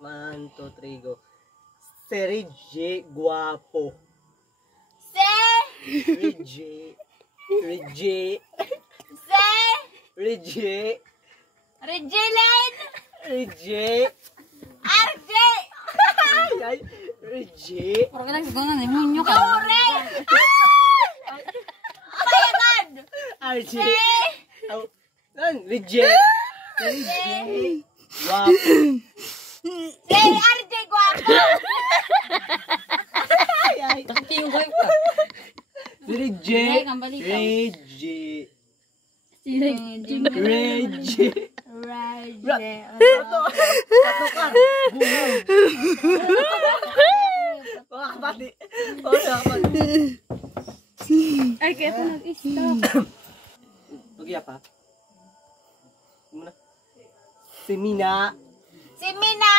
1, 2, 3, go. Serige guapo. Serige. Rege. Rege. Regilen! Rege. RJ! Rege. Puro ka lang sa doon, demonyo ka. Dore! Payagan! RJ. Rege. Rege. Guapo. Si RJ guwapo! Takti yung wife ka. Rege. Rege, kambali ka. Rege. Rege. Rege. Rege. Patukar. Bumong. Pati. Pati. Ay, kaya po nag-stop. Mag-iyak ha? Muna. Si Mina. Si Mina!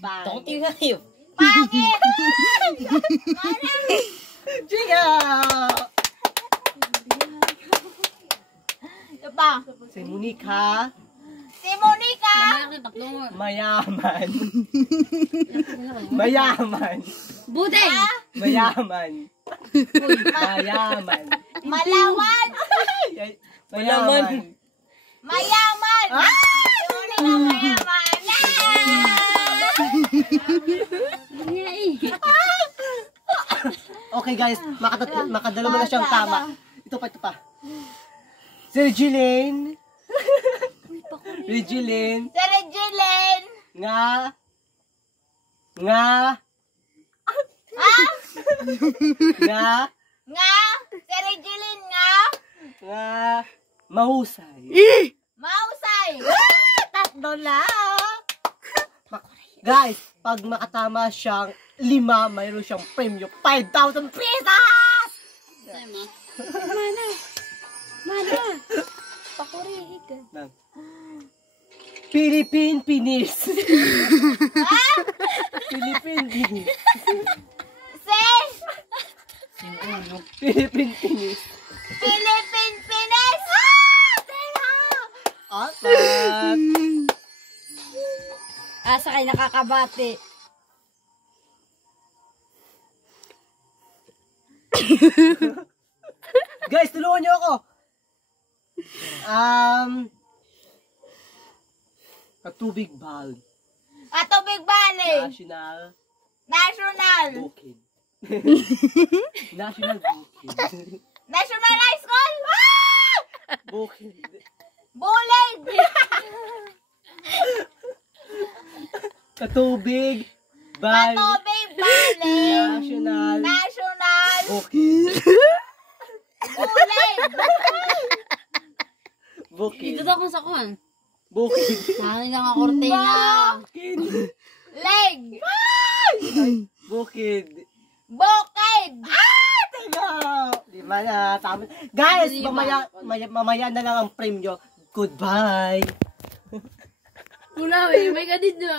Takti yung wife. Pangit! Chica! Ito pa. Si Monica. Si Monica! Mamaya ka tatlo mo. Mayaman. Mayaman. Budeng! Mayaman. Mayaman. Malawan! Mayaman. Mayaman! Si Monica mayaman! Okay guys, makadalawa na siyang tama. Ito pa. Si Regilen. Regilen. Si Regilen! Nga. Nga! Si Regilen nga! Nga. Mahusay. Mausay! Tatlo na! Guys, pag makatama siyang 5, mayroon siyang premyo 5,000 pesos! Mana? Pakuri, ika. Philippine Pinis. Philippine Pinis. Philippine Pinis. Philippine Pinis! Apat. Asa kayo nakakabati. Guys, tulungan niyo ako. Katubig Bal. Atubig Valley! National National! Bukid. National Bukid. National High School! Bukid. Bulig! Katubig Bal. Atubig Valley! National National Bukid. Bulig! Bukid. Dito daw kung sa kuhan. Bukid. Ano lang ang kortina. Bukid. Leg! Bukid. Bukid! Teka! Di ba na? Tama. Guys, mamaya na lang ang premyo. Goodbye. Mula, may kadid na.